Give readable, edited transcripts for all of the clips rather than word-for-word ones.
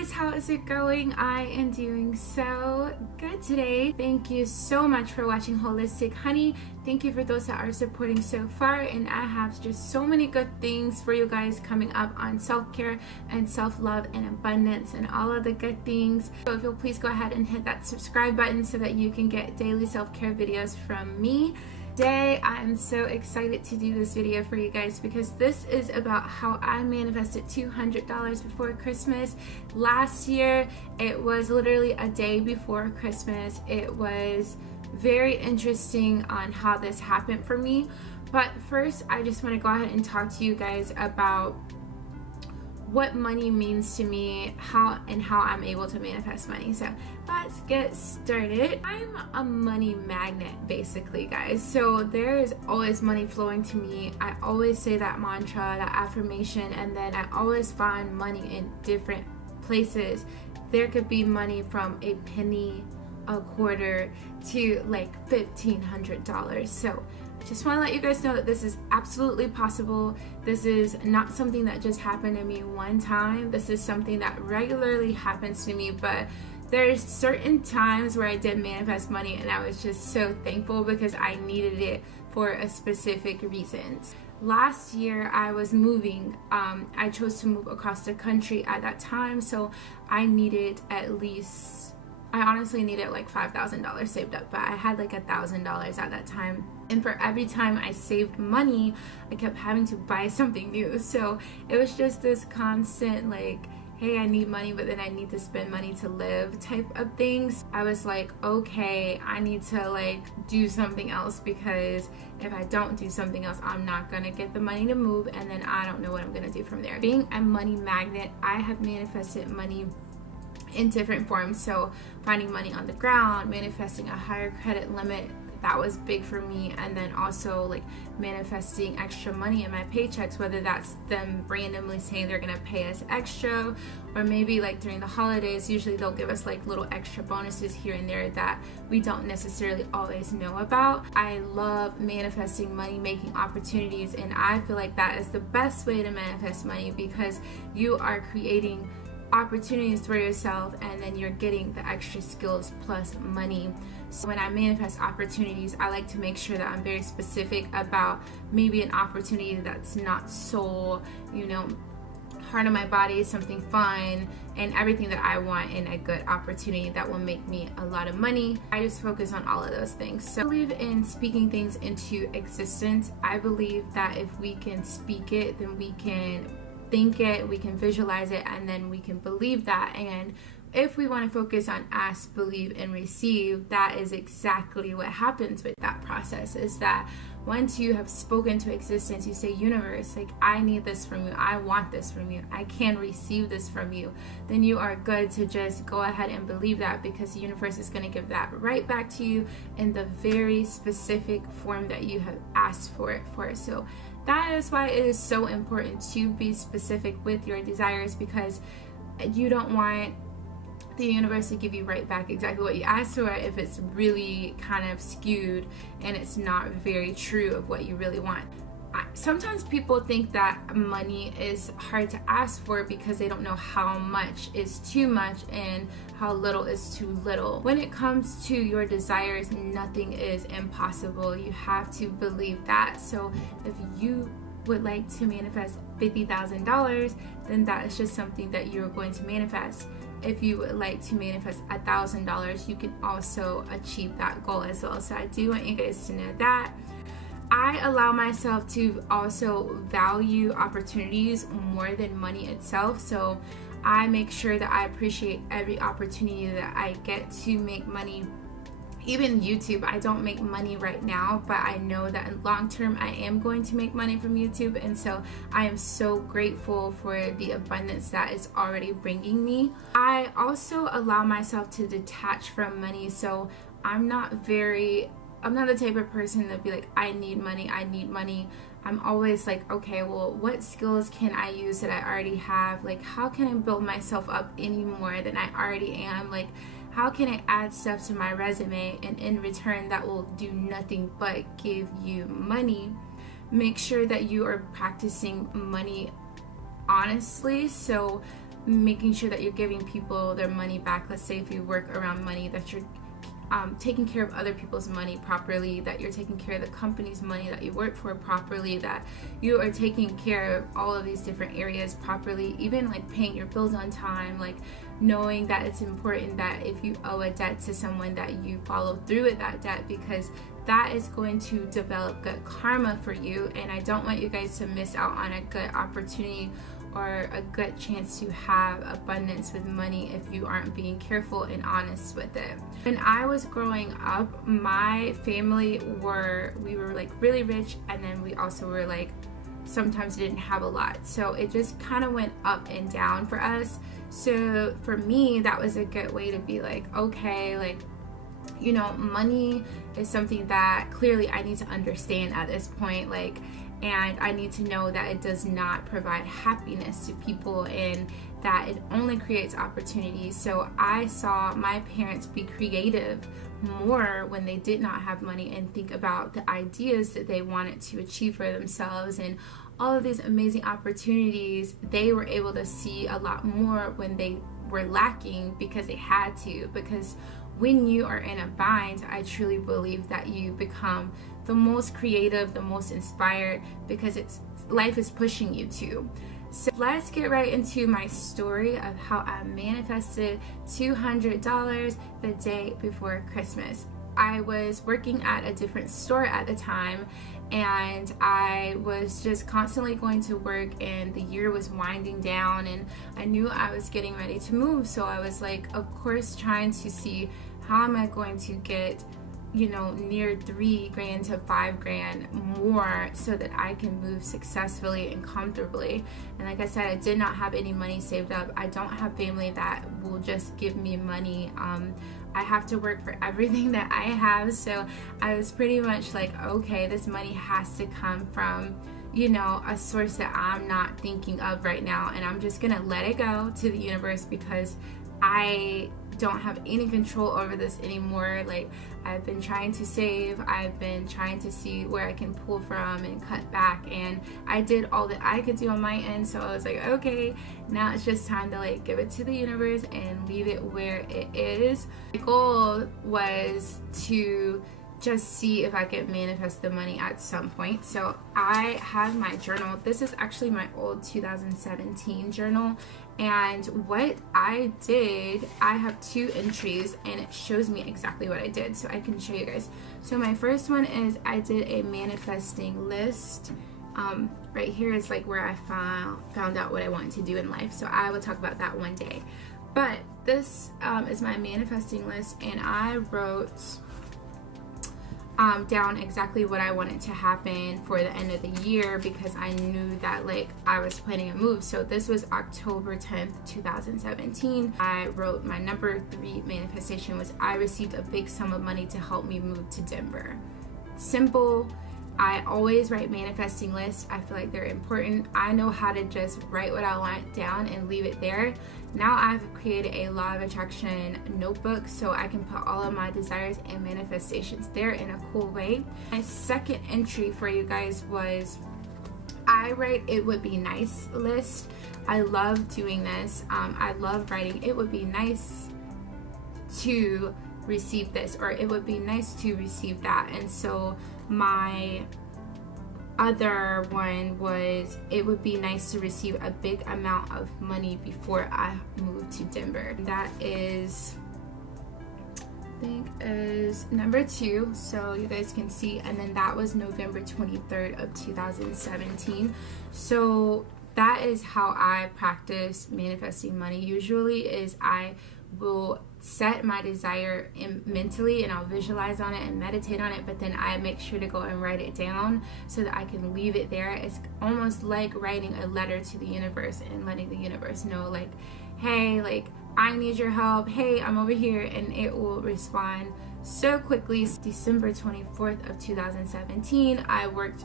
guys, how is it going? I am doing so good today. Thank you so much for watching Holistic Honey. Thank you for those that are supporting so far, and I have just so many good things for you guys coming up on self-care and self-love and abundance and all of the good things. So if you'll please go ahead and hit that subscribe button so that you can get daily self-care videos from me. Today I'm so excited to do this video for you guys because this is about how I manifested $200 before Christmas. Last year it was literally a day before Christmas. It was very interesting on how this happened for me, but first I just want to go ahead and talk to you guys about what money means to me, how I'm able to manifest money. So let's get started. I'm a money magnet basically, guys. So there is always money flowing to me. I always say that mantra, that affirmation, and then I always find money in different places. There could be money from a penny, a quarter, to like $1,500. So just want to let you guys know that this is absolutely possible. This is not something that just happened to me one time. This is something that regularly happens to me, but there's certain times where I did manifest money and I was just so thankful because I needed it for a specific reason. Last year I was moving. I chose to move across the country at that time, so I needed at least, I honestly needed like $5,000 saved up, but I had like $1,000 at that time. And for every time I saved money, I kept having to buy something new. So it was just this constant like, hey, I need money, but then I need to spend money to live type of things. I was like, okay, I need to like do something else, because if I don't do something else, I'm not gonna get the money to move, and then I don't know what I'm gonna do from there. Being a money magnet, I have manifested money in different forms. So finding money on the ground, manifesting a higher credit limit, that was big for me, and then also like manifesting extra money in my paychecks, whether that's them randomly saying they're gonna pay us extra, or maybe like during the holidays, usually they'll give us like little extra bonuses here and there that we don't necessarily always know about. I love manifesting money making opportunities, and I feel like that is the best way to manifest money, because you are creating opportunities for yourself and then you're getting the extra skills plus money. So when I manifest opportunities, I like to make sure that I'm very specific about maybe an opportunity that's not so, you know, hard on my body, something fun, and everything that I want in a good opportunity that will make me a lot of money. I just focus on all of those things. So I believe in speaking things into existence. I believe that if we can speak it, then we can think it, we can visualize it, and then we can believe that. And if we want to focus on ask, believe, and receive, that is exactly what happens with that process. Is that once you have spoken to existence, you say, universe, like, I need this from you, I want this from you, I can receive this from you, then you are good to just go ahead and believe that, because the universe is going to give that right back to you in the very specific form that you have asked for it for. So that is why it is so important to be specific with your desires, because you don't want the universe to give you right back exactly what you asked for if it's really kind of skewed and it's not very true of what you really want. Sometimes people think that money is hard to ask for because they don't know how much is too much and how little is too little. When it comes to your desires, nothing is impossible. You have to believe that. So if you would like to manifest $50,000, then that is just something that you're going to manifest. If you would like to manifest $1,000, you can also achieve that goal as well. So I do want you guys to know that. I allow myself to also value opportunities more than money itself. So I make sure that I appreciate every opportunity that I get to make money. Even YouTube, I don't make money right now, but I know that in long term I am going to make money from YouTube, and so I am so grateful for the abundance that is already bringing me. I also allow myself to detach from money, so I'm not the type of person that be like, I need money, I need money. I'm always like, okay, well, what skills can I use that I already have? Like, how can I build myself up any more than I already am? Like, how can I add stuff to my resume, and in return that will do nothing but give you money? Make sure that you are practicing money honestly. So making sure that you're giving people their money back. Let's say if you work around money, that you're taking care of other people's money properly, that you're taking care of the company's money that you work for properly, that you are taking care of all of these different areas properly, even like paying your bills on time, like knowing that it's important that if you owe a debt to someone that you follow through with that debt, because that is going to develop good karma for you. And I don't want you guys to miss out on a good opportunity or a good chance to have abundance with money if you aren't being careful and honest with it. When I was growing up, my family we were like really rich, and then we also were like sometimes didn't have a lot, so it just kind of went up and down for us. So for me, that was a good way to be like, okay, like, you know, money is something that clearly I need to understand at this point, like, and I need to know that it does not provide happiness to people and that it only creates opportunities. So I saw my parents be creative more when they did not have money and think about the ideas that they wanted to achieve for themselves, and all of these amazing opportunities they were able to see a lot more when they were lacking, because they had to. Because when you are in a bind, I truly believe that you become the most creative, the most inspired, because life is pushing you to. So let's get right into my story of how I manifested $200 the day before Christmas. I was working at a different store at the time, and I was just constantly going to work, and the year was winding down, and I knew I was getting ready to move. So I was like, of course, trying to see how am I going to get, you know, near $3,000 to $5,000 more so that I can move successfully and comfortably. And like I said, I did not have any money saved up. I don't have family that will just give me money. I have to work for everything that I have. So I was pretty much like, okay, this money has to come from, you know, a source that I'm not thinking of right now, and I'm just gonna let it go to the universe, because I don't have any control over this anymore. Like, I've been trying to save, I've been trying to see where I can pull from and cut back, and I did all that I could do on my end. So I was like, okay, now it's just time to like give it to the universe and leave it where it is. My goal was to just see if I could manifest the money at some point. So I have my journal. This is actually my old 2017 journal, and what I did, I have 2 entries, and it shows me exactly what I did, so I can show you guys. So my first one is I did a manifesting list. Right here is like where I found out what I wanted to do in life, so I will talk about that one day. But this is my manifesting list, and I wrote down exactly what I wanted to happen for the end of the year, because I knew that like I was planning a move. So this was October 10th, 2017. I wrote my number 3 manifestation was I received a big sum of money to help me move to Denver. Simple. I always write manifesting lists. I feel like they're important. I know how to just write what I want down and leave it there. Now I've created a law of attraction notebook, so I can put all of my desires and manifestations there in a cool way. My second entry for you guys was I write it would be nice list. I love doing this. I love writing it would be nice to receive this, or it would be nice to receive that. And so my other one was it would be nice to receive a big amount of money before I moved to Denver. That is, I think, is number 2, so you guys can see. And then that was November 23rd of 2017. So that is how I practice manifesting money. Usually is I will set my desire mentally, and I'll visualize on it and meditate on it, but then I make sure to go and write it down so that I can leave it there. It's almost like writing a letter to the universe and letting the universe know, like, hey, like, I need your help, hey, I'm over here, and it will respond so quickly. December 24th of 2017, I worked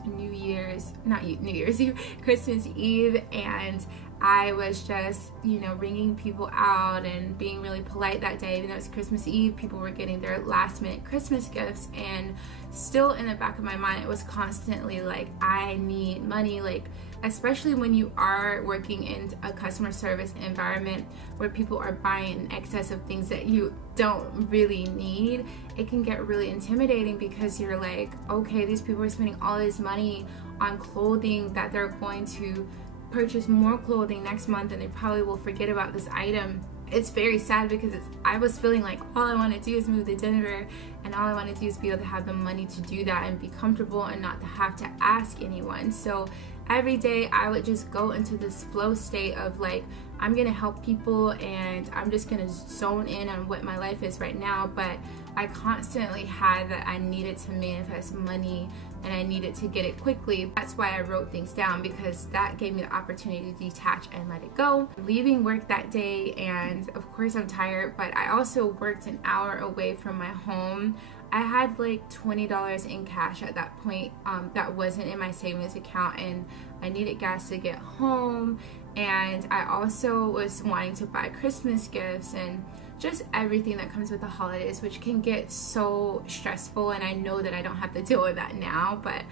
Christmas Eve, and I was just, you know, ringing people out and being really polite that day. Even though it's Christmas Eve, people were getting their last minute Christmas gifts, and still in the back of my mind it was constantly like, I need money. Like, especially when you are working in a customer service environment where people are buying in excess of things that you don't really need, it can get really intimidating, because you're like, okay, these people are spending all this money on clothing that they're going to purchase more clothing next month, and they probably will forget about this item. It's very sad, because I was feeling like all I want to do is move to Denver, and all I want to do is be able to have the money to do that and be comfortable and not to have to ask anyone. So every day I would just go into this flow state of like, I'm gonna help people and I'm just gonna zone in on what my life is right now. But I constantly had that I needed to manifest money and I needed to get it quickly. That's why I wrote things down, because that gave me the opportunity to detach and let it go. Leaving work that day, and of course I'm tired, but I also worked an hour away from my home. I had like $20 in cash at that point that wasn't in my savings account, and I needed gas to get home. And I also was wanting to buy Christmas gifts and just everything that comes with the holidays, which can get so stressful. And I know that I don't have to deal with that now, but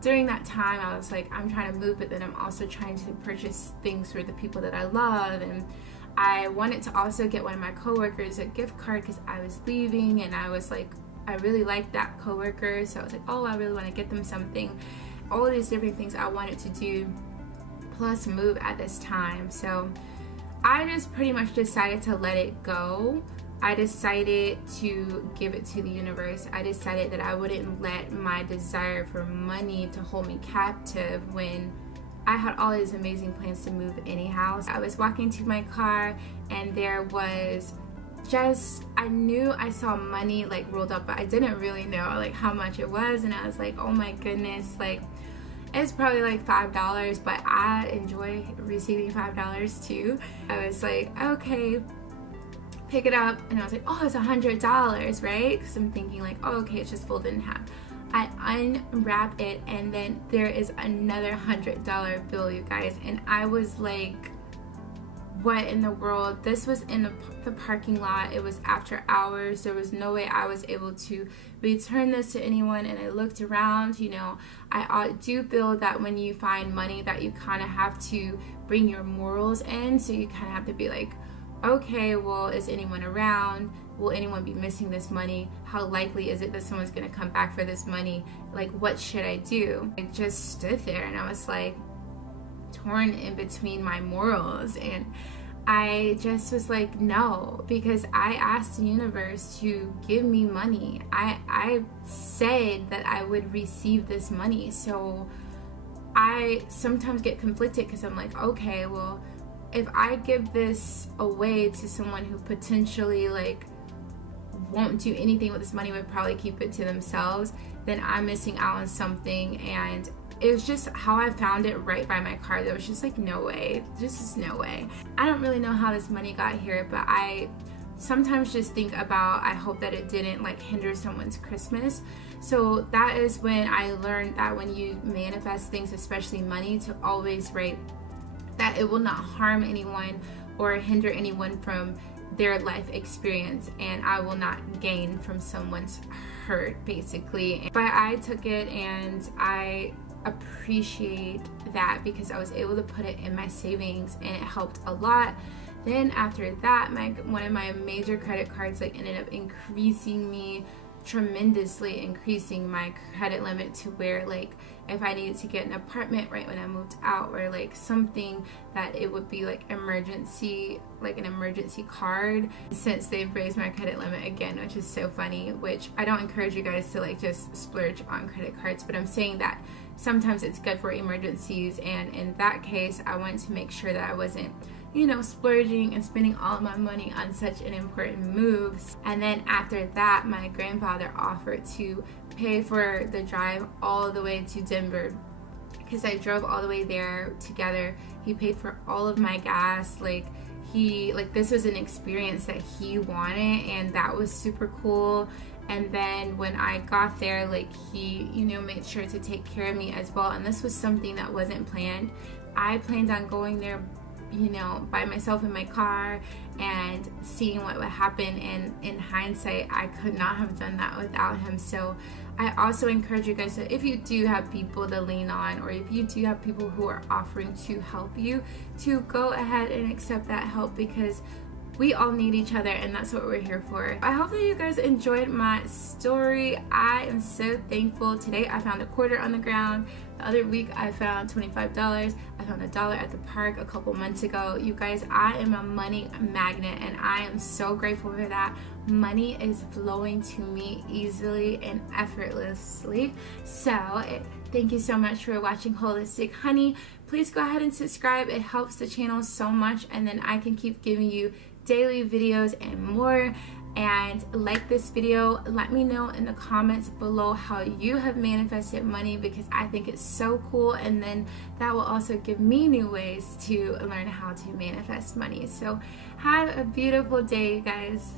during that time I was like, I'm trying to move, but then I'm also trying to purchase things for the people that I love. And I wanted to also get one of my coworkers a gift card because I was leaving, and I was like, I really liked that coworker, so I was like, oh, I really want to get them something. All of these different things I wanted to do, plus move at this time. So I just pretty much decided to let it go. I decided to give it to the universe. I decided that I wouldn't let my desire for money to hold me captive when I had all these amazing plans to move anyhow. I was walking to my car, and there was just, I knew I saw money like rolled up, but I didn't really know like how much it was. And I was like, oh my goodness, like it's probably like $5, but I enjoy receiving $5 too. I was like, okay, pick it up, and I was like, oh, it's $100, right? Because I'm thinking like, oh, okay, it's just folded in half. I unwrap it, and then there is another $100 bill, you guys, and I was like, what in the world? This was in the parking lot. It was after hours. There was no way I was able to return this to anyone. And I looked around, you know, I do feel that when you find money that you kind of have to bring your morals in. So you kind of have to be like, okay, well, is anyone around? Will anyone be missing this money? How likely is it that someone's gonna come back for this money? Like, what should I do? I just stood there, and I was like, torn in between my morals. And I just was like, no, because I asked the universe to give me money. I said that I would receive this money. So I sometimes get conflicted, because I'm like, okay, well, if I give this away to someone who potentially like won't do anything with this money, would probably keep it to themselves, then I'm missing out on something. And it was just how I found it right by my car. There was just like, no way, just no way. I don't really know how this money got here, but I sometimes just think about, I hope that it didn't like hinder someone's Christmas. So that is when I learned that when you manifest things, especially money, to always write that it will not harm anyone or hinder anyone from their life experience, and I will not gain from someone's hurt, basically. But I took it, and I appreciate that, because I was able to put it in my savings, and it helped a lot. Then after that, one of my major credit cards like ended up tremendously increasing my credit limit, to where like if I needed to get an apartment right when I moved out, or like something that it would be like emergency, like an emergency card, since they've raised my credit limit again, which is so funny. Which I don't encourage you guys to like just splurge on credit cards, but I'm saying that sometimes it's good for emergencies. And in that case, I wanted to make sure that I wasn't, you know, splurging and spending all of my money on such an important move. And then after that, my grandfather offered to pay for the drive all the way to Denver, because I drove all the way there together. He paid for all of my gas. This was an experience that he wanted, and that was super cool. And then when I got there, like, he, you know, made sure to take care of me as well. And this was something that wasn't planned. I planned on going there you know, by myself in my car and seeing what would happen, and in hindsight I could not have done that without him. So I also encourage you guys that if you do have people to lean on, or if you do have people who are offering to help you, to go ahead and accept that help, because we all need each other and that's what we're here for. I hope that you guys enjoyed my story. I am so thankful. Today I found a quarter on the ground. The other week I found $25. I found $1 at the park a couple months ago. You guys, I am a money magnet and I am so grateful for that. Money is flowing to me easily and effortlessly. So thank you so much for watching Holistic Honey. Please go ahead and subscribe. It helps the channel so much, and then I can keep giving you daily videos and more. And like this video, let me know in the comments below how you have manifested money, because I think it's so cool, and then that will also give me new ways to learn how to manifest money. So have a beautiful day, guys.